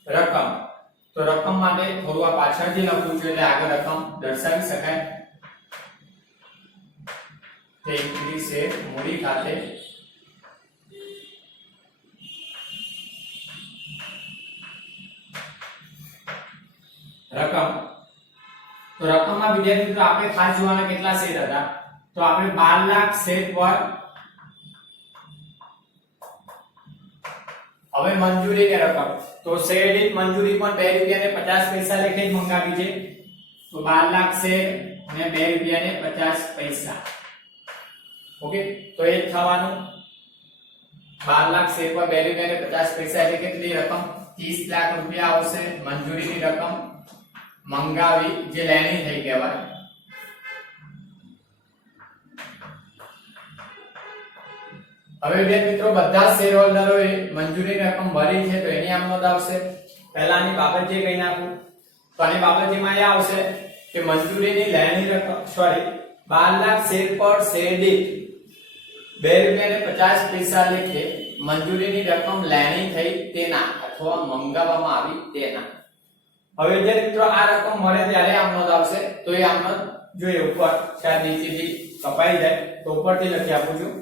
રકમ તો રકમ માટે થોડું આ પાછળથી લખવું જોઈએ એટલે આગળ રકમ દર્શાવી શકાય તે ઇક્વિટી શેર મૂડી ખાતે રકમ તો રકમમાં વિદ્યાર્થી મિત્રો આપણે ખાસ જોવાના કેટલા શેર હતા તો આપણે 12 લાખ શેર પર હવે મંજૂરીની રકમ તો શેર દીઠ મંજૂરી પણ 2 રૂપિયા ને 50 પૈસા લેખે જ મંગાવી છે તો 12 લાખ શેર અને 2 રૂપિયા ને 50 પૈસા ઓકે તો એ જ થવાનું 12 લાખ શેર પર 2 રૂપિયા ને 50 પૈસા એટલે કેટલી રકમ 30 લાખ રૂપિયા આવશે મંજૂરીની રકમ મંગાવી જે લેણી થઈ કહેવાય હવે વિદ્યાર્થી મિત્રો બધા શેર હોલ્ડરોએ મંજૂરીની રકમ ભરી છે તો એની આમ નોંધ આવશે પહેલાની બાબત જે કહી નાખું તો આની બાબતમાં એ આવશે કે મંજૂરીની લેણી રકમ 12 લાખ શેર પર શેર દીઠ 2 રૂપિયા ને 50 પૈસા લેખે મંજૂરીની રકમ લેણી થઈ તેના અથવા મંગાવવામાં આવી તેના હવે વિદ્યાર્થી મિત્રો આ રકમ મળે ત્યારે આમ નોંધ આવશે તો એ આમ નોંધ જોઈએ ઉપર ચાર નીચેથી કપાઈ જાય તો ઉપરથી લખી આપું છું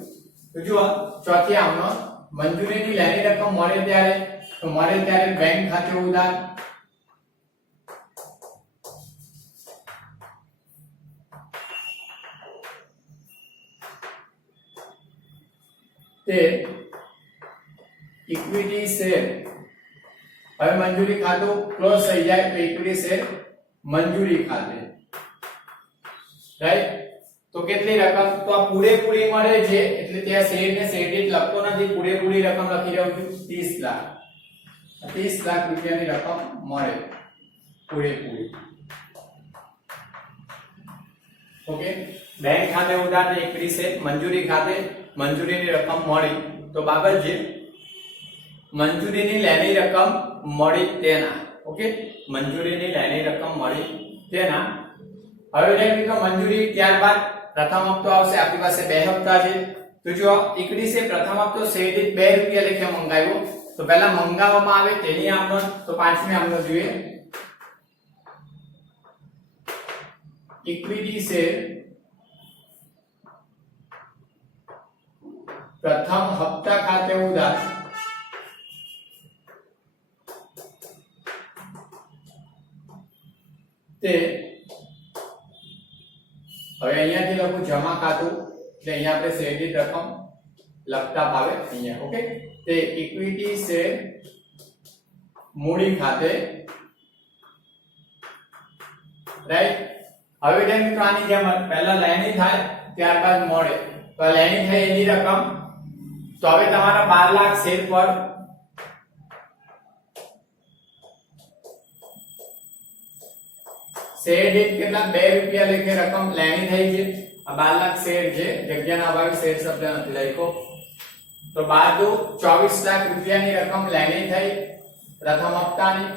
તો જુઓ ચોથી આમ નોંધ મંજૂરીની લેણી રકમ મળે ત્યારે બેંક ખાતે ઉધાર તે ઇક્વિટી શેર હવે મંજૂરી ખાતું ક્લોઝ થઈ જાય તો ઇક્વિટી શેર મંજૂરી ખાતે રાઈટ તો કેટલી રકમ તો આ પૂરેપૂરી મળે છે એટલે ત્યાં શેર ને શેર દીઠ લખતો નથી પૂરેપૂરી રકમ લખી રહ્યો છું 30 લાખ 30 લાખ રૂપિયાની રકમ મળે પૂરેપૂરી ઓકે બેંક ખાતે ઉધાર ને ઇક્વિટી શેર મંજૂરી ખાતે મંજૂરીની રકમ મળી તો બાબત જે મંજૂરીની લેણી રકમ મળી તેના ઓકે મંજૂરીની લેણી રકમ મળી તેના હવે મિત્રો મંજૂરી ત્યારબાદ પ્રથમ હપ્તો આવશે આપણી પાસે 2 હપ્તા છે તો જો ઇક્વિટી શેર પ્રથમ હપ્તો શેર દીઠ 2 રૂપિયા લેખે મંગાવ્યો તો પહેલા મંગાવવામાં આવે તેની આમ નોંધ તો પાંચમી આમ નોંધ જોઈએ ઇક્વિટી શેર પ્રથમ હપ્તા ખાતે ઉધાર તે હવે અહીંયાથી લખું જમા ખાતું એટલે અહીંયા આપણે શેર દીઠ રકમ લખતા ભાવે અહીંયા ઓકે તે ઇક્વિટી શેર મૂડી ખાતે રાઈટ હવે જેમ મિત્રો આની જેમ પહેલા લેણી થાય ત્યારબાદ મળે તો લેણી થાય એની રકમ તો હવે તમારા 12 લાખ શેર પર શેર દીઠ કેટલા 2 રૂપિયા લેખે રકમ લેણી થઈ છે આ 12 લાખ શેર છે જગ્યાના અભાવે શેર શબ્દ નથી લખ્યો તો 12 દુ 24 લાખ રૂપિયાની રકમ લેણી થઈ પ્રથમ હપ્તાની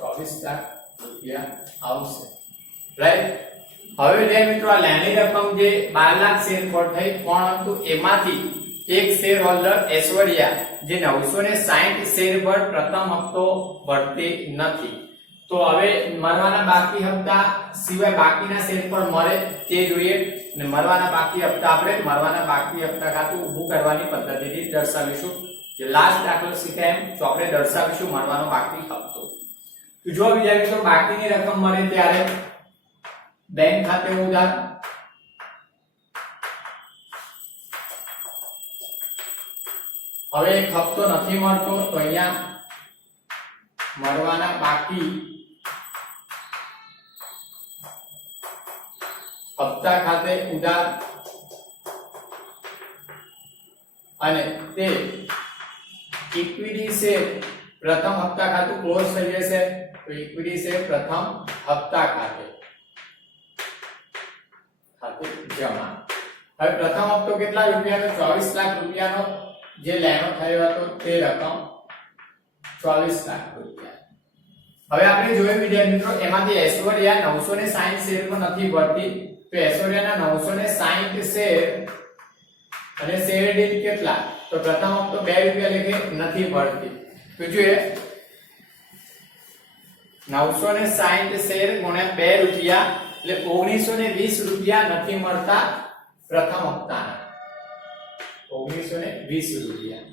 24 લાખ રૂપિયા આવશે રાઈટ હવે જે મિત્રો આ લેણી રકમ જે 12 લાખ શેર પર થઈ કોણ હતું એમાંથી એક શેર હોલ્ડર એસવડિયા જે 960 શેર પર પ્રથમ હપ્તો ભરતી નથી તો હવે મરવાના બાકી હપ્તા સિવાય બાકીના શેર પર મળે તે જોઈએ અને મરવાના બાકી હપ્તા આપણે મરવાના બાકી હપ્તા ખાતું ઊભું કરવાની પદ્ધતિથી દર્શાવીશું જે લાસ્ટ દાખલો શીખ્યા એમ તો આપણે દર્શાવીશું મરવાનો બાકી હપ્તો તો જો બીજા મિત્રો બાકીની રકમ મળે ત્યારે બેંક ખાતે ઉધાર હવે એક હપ્તો નથી મળતો તો અહીંયા મળવાના બાકી હપ્તા ખાતે ઉધાર અને તે ઇક્વિટી શેર પ્રથમ હપ્તા ખાતું ક્લોઝ થઈ જશે તો ઇક્વિટી શેર પ્રથમ હપ્તા ખાતે જમા. હવે પ્રથમ હપ્તો કેટલા રૂપિયાનો 24 લાખ રૂપિયાનો જે લેણો થયો હતો તે રકમ 24 લાખ રૂપિયા. હવે આપણે જોયું વિદ્યાર્થી મિત્રો એમાંથી એશ્વર્યા 960 શેર માં નથી ભરતી તો એશ્વર્યાના 960 શેર અને શેર દીઠ કેટલા તો પ્રથમ હપ્તો 2 રૂપિયા લેખે નથી ભરતી તો જોઈએ 960 શેર ગુણ્યા 2 રૂપિયા એટલે 1920 રૂપિયા નથી મળતા પ્રથમ હપ્તાના 1920 રૂપિયા.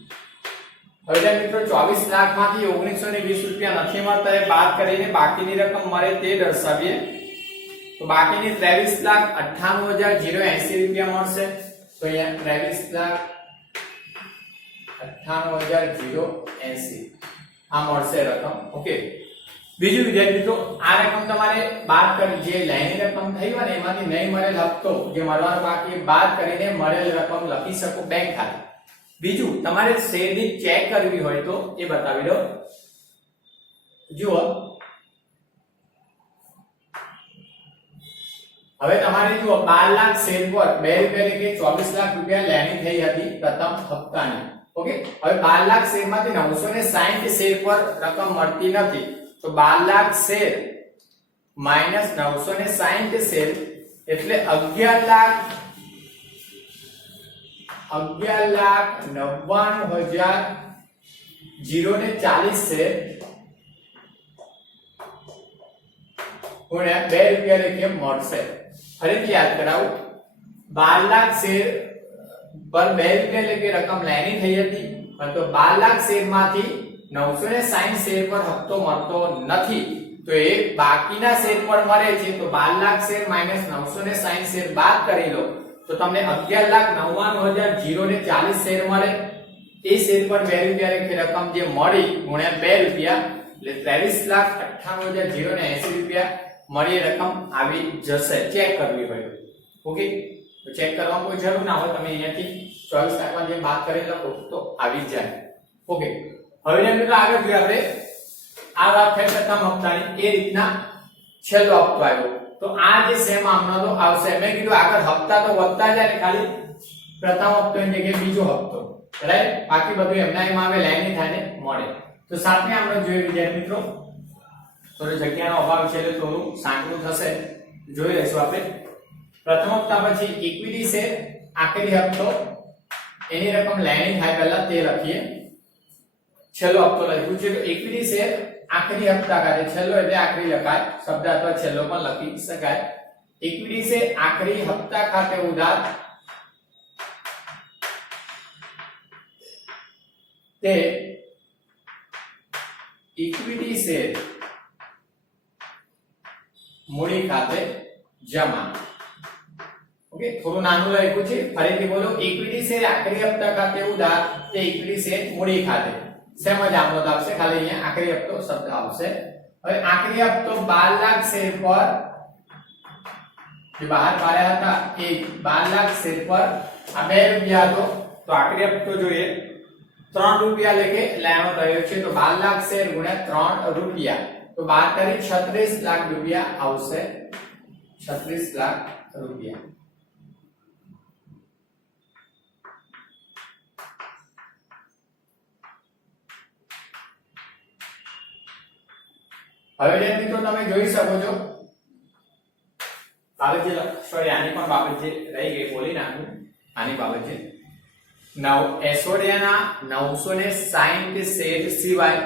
હવે મિત્રો 24 લાખ માંથી 1920 રૂપિયા નથી મળતા એ બાદ કરીને બાકીની રકમ મળે તે દર્શાવીએ તો બાકીની 23,98,080 રૂપિયા મળશે તો અહીંયા 23,98,080 આ મળશે રકમ. ઓકે બીજું વિદ્યાર્થી મિત્રો આ રકમ તમારે બાદ કરી જે લેણી રકમ થઈ હોય ને એમાંથી નહીં મળેલ હપ્તો જે મળવાનો બાકી બાદ કરીને મળેલ રકમ લખી શકો બેંક ખાતે. બીજું તમારે શેરની ચેક કરવી હોય તો એ બતાવી દો. જુઓ હવે તમારે જુઓ 12 લાખ શેર પર 2 રૂપિયા લેખે 24 લાખ રૂપિયા લેણી થઈ હતી પ્રથમ હપ્તાની. ઓકે હવે 12 લાખ શેર માંથી 960 શેર પર રકમ મળતી નથી તો 12 લાખ શેર માઈનસ 960 શેર એટલે 11,99,040 શેર ગુણ્યા 2 રૂપિયા લેખે મળશે. ફરીથી યાદ કરાવું 12 લાખ શેર પર 2 રૂપિયા લેખે રકમ લેણી થઈ હતી પરંતુ 12 લાખ શેર માંથી 960 શેર પર હપ્તો મળતો નથી તો એ બાકીના શેર પર મળે છે તો 12 લાખ શેર માઈનસ 960 શેર બાદ કરી લો તો તમને 11,99,040 શેર મળે. એ શેર પર 2 રૂપિયા લેખે રકમ જે મળી ગુણ્યા 2 રૂપિયા એટલે 23,98,080 રૂપિયા મળી રકમ આવી જશે. ચેક કરવી હોય ઓકે તો ચેક કરવાની કોઈ જરૂર ના હોય તમે અહીંયાથી 24 લાખમાં જે બાદ કરી લખો તો આવી જાય. ઓકે હવે મિત્રો આગળ જોઈએ આપણે આ વાત થઈ પ્રથમ હપ્તાની એ રીતના છેલ્લો હપ્તો આવ્યો તો આ જે સેમ આમનો તો આવશે. મેં કીધું આગળ હપ્તા તો વધતા જાય ને ખાલી પ્રથમ હપ્તો ની જગ્યાએ બીજો હપ્તો રાઈટ બાકી બધું એમના એમ આવે લાઈન થાય ને મળે. તો સાથે આપણે જોઈએ વિદ્યાર્થી મિત્રો થોડી જગ્યાનો અભાવ છે એટલે થોડું સાંકડું થશે જોઈ લઈશું આપણે. પ્રથમ હપ્તા પછી ઇક્વિટી શેર આખરી હપ્તો એની રકમ લેણી થાય પહેલા તે લખીએ. છેલ્લો હપ્તો લખ્યું છે તો ઇક્વિટી શેર આખરી હપ્તા ખાતે છેલ્લો એટલે આખરી લખાય શબ્દ અથવા છેલ્લો પણ લખી શકાય. ઇક્વિટી શેર આખરી હપ્તા ખાતે ઉધાર તે ઇક્વિટી શેર મૂડી ખાતે જમા. ઓકે થોડું નાનું લખ્યું છે ફરીથી બોલો ઇક્વિટી શેર આખરી હપ્તા ખાતે ઉધાર તે ઇક્વિટી શેર મૂડી ખાતે સેમ જ આમનો આવશે ખાલી અહીંયા આખરી હપ્તો શબ્દ આવશે. હવે આખરી હપ્તો 12 લાખ શેર પર જે બહાર પાડ્યા હતા એ 12 લાખ શેર પર આ 2 રૂપિયા હતો તો આખરી હપ્તો જોઈએ 3 રૂપિયા લેખે લેવાનો રહ્યો છે તો 12 લાખ શેર ગુણ્યા 3 રૂપિયા તો બાદ કરી 36 લાખ રૂપિયા આવશે. 36 લાખ રૂપિયા. હવે જે મિત્રો તમે જોઈ શકો છો બાબત જે સોરી આની પણ બાબત જે રહી ગઈ બોલી નાખું આની બાબત છે એશ્વર્યાના 960 શેર સિવાય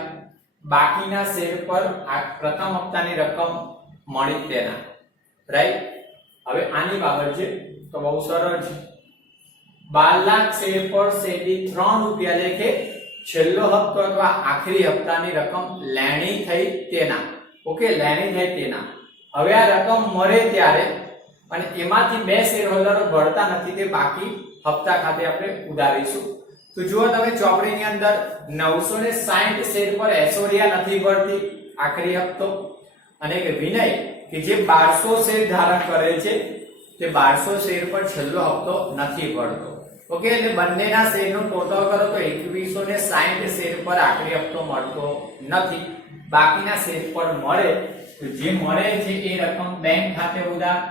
બાકીના શેર પર પ્રથમ હપ્તાની રકમ મળી તેના રાઈટ. હવે આની બાબત છે તો બહુ સરળ છે 12 લાખ શેર પર શેરથી 3 રૂપિયા લેખે છેલ્લો હપ્તો અથવા આખરી હપ્તાની રકમ લેણી થઈ તેના. ઓકે લેણી થઈ તેના. હવે આ રકમ મળે ત્યારે અને એમાંથી 2 શેર હોલ્ડરો ભરતા નથી તે બાકી હપ્તા ખાતે આપણે ઉધારીશું. તો જુઓ તમે ચોપડીની અંદર 960 શેર પર એશ્વર્યા નથી ભરતી આખરી હપ્તો અને વિનય કે જે 1200 શેર ધારણ કરે છે તે 1200 શેર પર છેલ્લો હપ્તો નથી પડતો. ઓકે, એટલે બંનેના શેરનું ટોટલ કરો તો 2160 શેર પર આખરી હપ્તો મળતો નથી. બાકીના શેર પર મળે તો જે મળે છે એ રકમ બેંક ખાતે ઉધાર,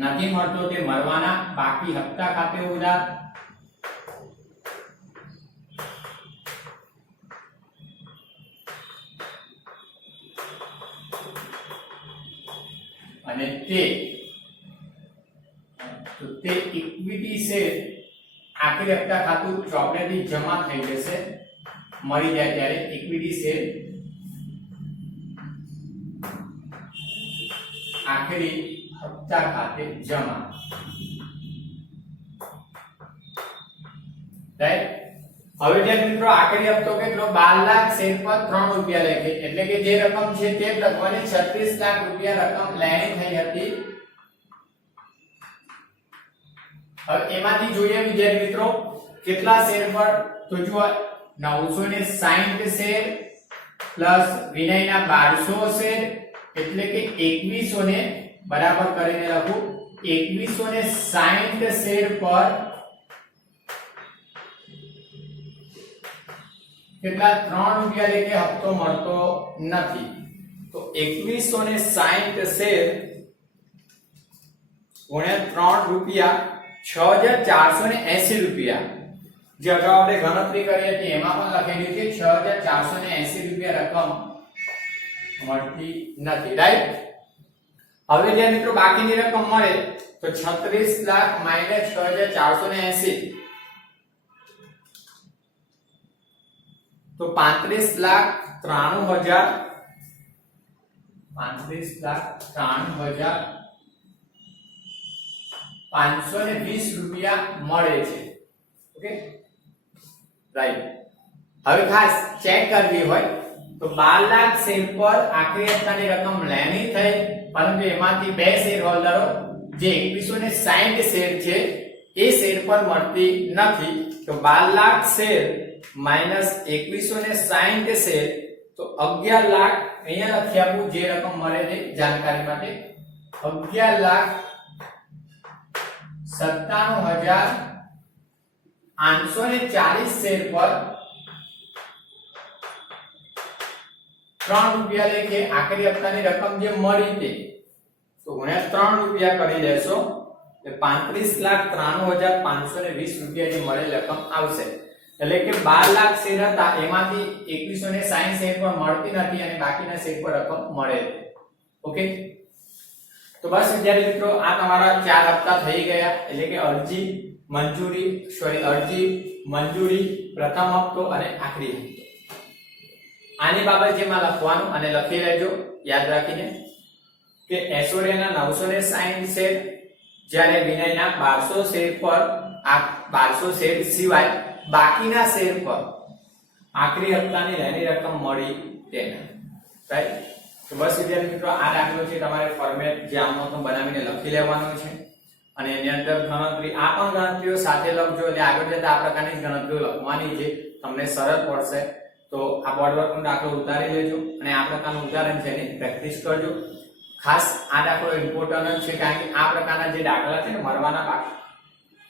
નથી મળતો તે મળવાના બાકી હપ્તા ખાતે ઉધાર, અને તે ઇક્વિટી શેર આખરી હપ્તા ખાતું ચોપડેથી જમા થઈ જશે. મળી જાય ત્યારે ઇક્વિટી શેર આખરી હપ્તા ખાતે જમા. રાઈટ. હવે જે મિત્રો આખરી હપ્તો કેટલો 12 લાખ શેર પર 3 રૂપિયા લેખે, એટલે કે જે રકમ છે તે લખવાની 36 લાખ રૂપિયા રકમ લેણી થઈ હતી. હવે એમાંથી જોઈએ વિદ્યાર્થી મિત્રો કેટલા શેર પર, તો જુઓ 960 શેર પ્લસ વિનયના 1200 શેર એટલે કે 2100 ને બરાબર કરીને લખું 2160 શેર પર કેટલા 3 રૂપિયા લેખે હપ્તો મળતો નથી. તો 2160 શેર ગુણ્યા 3 રૂપિયા 6480 રૂપિયા. જે અગાઉ આપણે ગણતરી કરી હતી એમાં પણ લખેલું છે 6480 રૂપિયા રકમ મળતી નથી. રાઈટ. હવે જે મિત્રો બાકીની રકમ મળે તો 36 લાખ માઈનસ 6480 તો 35,93,520 રૂપિયા મળે છે. Okay, right. હવે ખાસ ચેક કરવી હોય તો 12 લાખ શેર પર આખરી હપ્તાની રકમ લેણી થઈ, પરંતુ એમાંથી બે શેર હોલ્ડરો જે 2160 શેર છે એ શેર પર મળતી નથી. તો 12 લાખ શેર માઈનસ 2160 શેર તો 11 લાખ અહીંયા લખી આપું જે રકમ મળે છે જાણકારી માટે 11,97,840 શેર પર 3 રૂપિયા લેખે આખરી હપ્તાની રકમ જે મળી તે તો ગુણ્યા 3 રૂપિયા કરી દેશો એટલે 35,93,520 રૂપિયા જે મળેલ રકમ આવશે. એટલે કે 12 લાખ શેર હતા એમાંથી 2160 શેર પર મળતી નથી અને બાકીના શેર પર રકમ મળે છે. ઓકે, તો બસ વિદ્યાર્થી મિત્રો આ તમારા 4 હપ્તા થઈ ગયા. એટલે કે અરજી મંજૂરી પ્રથમ હપ્તો અને આખરી હપ્તો. આની બાબત જેમાં લખવાનું અને લખી લેજો યાદ રાખીને કે એસોડિયાના 960 શેર જ્યારે વિનયના 1200 શેર પર આ 1200 શેર સિવાય બાકીના શેર પર આખરી હપ્તાની લેણી રકમ મળી તેના. રાઈટ. તો બસ વિદ્યાર્થી મિત્રો આ દાખલો છે તમારે ફોર્મેટ જે આમનો તો બનાવીને લખી લેવાનો છે અને એની અંદર ગણતરી આ પણ ગણતરીઓ સાથે લખજો એટલે આગળ જતા આ પ્રકારની ગણતરીઓ લખવાની છે તમને સરળ પડશે. તો આ બોર્ડ વર્કનો દાખલો ઉતારી લેજો અને આ પ્રકારનું ઉદાહરણ છે એની પ્રેક્ટિસ કરજો. ખાસ આ દાખલો ઇમ્પોર્ટન્ટ છે કારણ કે આ પ્રકારના જે દાખલા છે ને મળવાના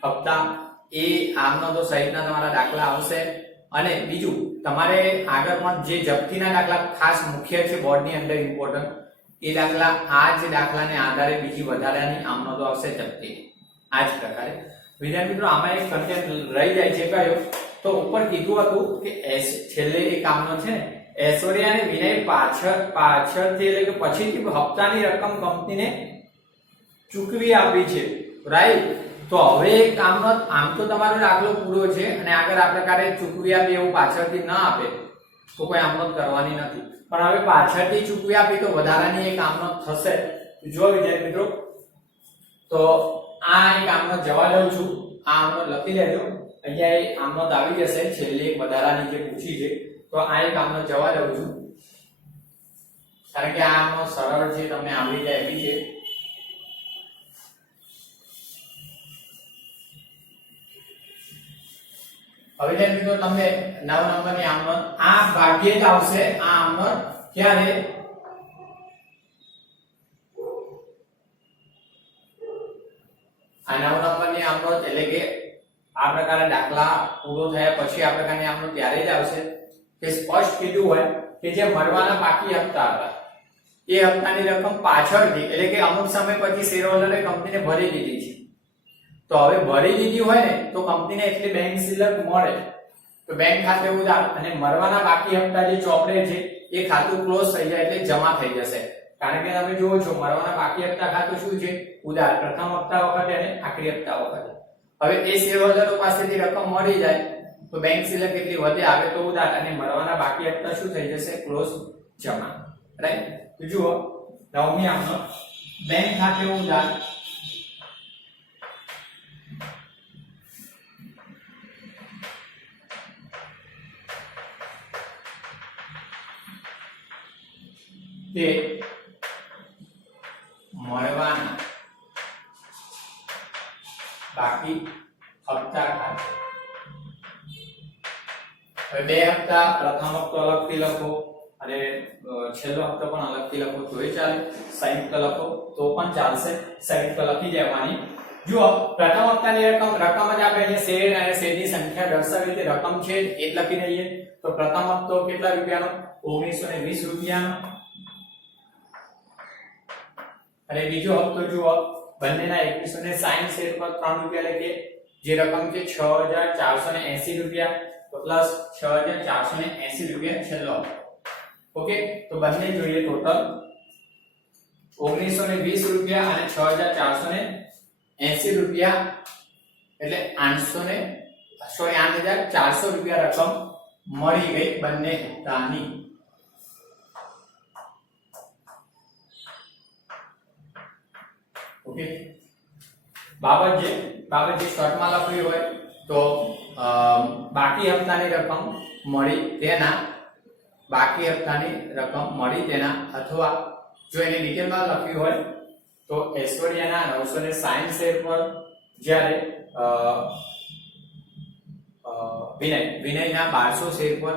હપ્તા એ આમનો તો સહિતના તમારા દાખલા આવશે. અને બીજું તમારે આગળ પણ જે જપ્તીના દાખલા ખાસ મુખ્ય છે બોર્ડની અંદર ઇમ્પોર્ટન્ટ એ દાખલા આ જ દાખલાને આધારે બીજી વધારાની આમનો તો આવશે જપ્તી. આ જ પ્રકારે વિદ્યાર્થી મિત્રો આમાં એક કન્ટેન્ટ રહી જાય છે કયો તો ઉપર કીધું હતું કે છેલ્લે એક આમનો છે ને એસોડિયા અને વિનય પાછળથી એટલે કે પછીથી હપ્તાની રકમ કંપનીને ચૂકવી આપી છે. રાઈટ. તો હવે એક આમ તો તમારો દાખલો પૂરો છે અને આગળ આ પ્રકારે ચૂકવી આપે એવું પાછળથી ના આપે તો કોઈ આમનોંધ કરવાની નથી. પણ હવે પાછળથી ચૂકવી આપી તો વધારાની એક આમનોંધ થશે. જો વિદ્યાર્થી મિત્રો તો આ એક આમનોંધ જવા દઉં છું. આ આમનોંધ લખી લેજો. અહીંયા એક આમનોંધ આવી જશે છેલ્લે એક વધારાની જે પૂછી છે તો આ એક આમનોંધ જવા દઉં છું કારણ કે આ આમનોંધ સરળ છે તમને આવડી જાય એવી છે. હવે વિદ્યાર્થી મિત્રો તમને 9 નંબરની આમ નોંધ આ ભાગ્યે જ આવશે આ આમ નોંધ ક્યારે આ 9 નંબરની આમ નોંધ એટલે કે આ પ્રકારના દાખલા પૂરો થયા પછી આ પ્રકારની આમ નોંધ ત્યારે જ આવશે કે સ્પષ્ટ કીધું હોય કે જે મળવાના બાકી હપ્તા હતા એ હપ્તાની રકમ પાછળથી એટલે કે અમુક સમય પછી શેર હોલ્ડરે કંપનીને ભરી દીધી છે તો હવે ભરી દીધી હોય ને તો કંપનીને એટલી બેંક સિલક મળે તો બેંક ખાતે ઉધાર અને મળવાના બાકી હપ્તા જે ચોપડે છે એ ખાતું ક્લોઝ થઈ જાય એટલે જમા થઈ જશે કારણ કે તમે જુઓ છો મળવાના બાકી હપ્તા ખાતું શું છે ઉધાર પ્રથમ હપ્તા વખતે અને આખરી હપ્તા વખતે હવે એ શેર હોલ્ડરો પાસેથી રકમ મળી જાય તો બેંક સિલક એટલી વધે આવે તો ઉધાર અને મળવાના બાકી હપ્તા શું થઈ જશે ક્લોઝ જમા રાઈટ તો જુઓ 9મી આમનો બેંક ખાતે ઉધાર તે મળવાના બાકી હપ્તા ખાતે હવે બે હપ્તા પ્રથમ હપ્તો અલગથી લખો અને છેલ્લો હપ્તો પણ અલગથી લખો તોય ચાલે સંયુક્ત લખો તો પણ ચાલશે સંયુક્ત લખી દેવાની જુઓ પ્રથમ હપ્તાની રકમ જ આપણે અહીંયા શેર અને શેરની સંખ્યા દર્શાવી તે રકમ છે એ જ લખી દઈએ તો પ્રથમ હપ્તો કેટલા રૂપિયાનો 1920 રૂપિયાનો અને બીજો હપ્તો જુઓ બંનેના 2160 શેર પર 3 રૂપિયા લખીએ જે રકમ છે 6480 રૂપિયા તો પ્લસ 6480 રૂપિયા છેલ્લો ઓકે તો બંને જોઈએ ટોટલ 1920 રૂપિયા અને 6480 રૂપિયા એટલે 8400 રૂપિયા રકમ મળી ગઈ બંને હપ્તાની ઓકે બાબત જે શોર્ટમાં લખવી હોય તો બાકી હપ્તાની રકમ મળી તેના અથવા જો એને ડિટેલમાં લખ્યું હોય તો ઐશ્વર્યાના 960 શેર પર જ્યારે વિનયના 1200 શેર પર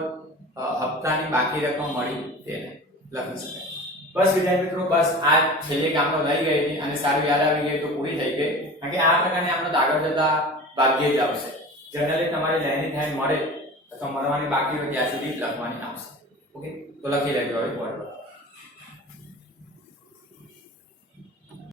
હપ્તાની બાકી રકમ મળી તેને લખી શકાય બસ વિદ્યાર્થી મિત્રો બસ આ છેલ્લે કામનો લઈ ગઈ હતી અને સારું યાદ આવી ગઈ તો પૂરી થઈ ગઈ કારણ કે આ પ્રકારની આપણે આગળ જતા ભાગ્યે જ આવશે જનરલી તમારી લાઈન થાય મળે અથવા મળવાની બાકી હોય ત્યાં સુધી જ લખવાની આવશે ઓકે તો લખી લેજો હવે બોર્ડ પર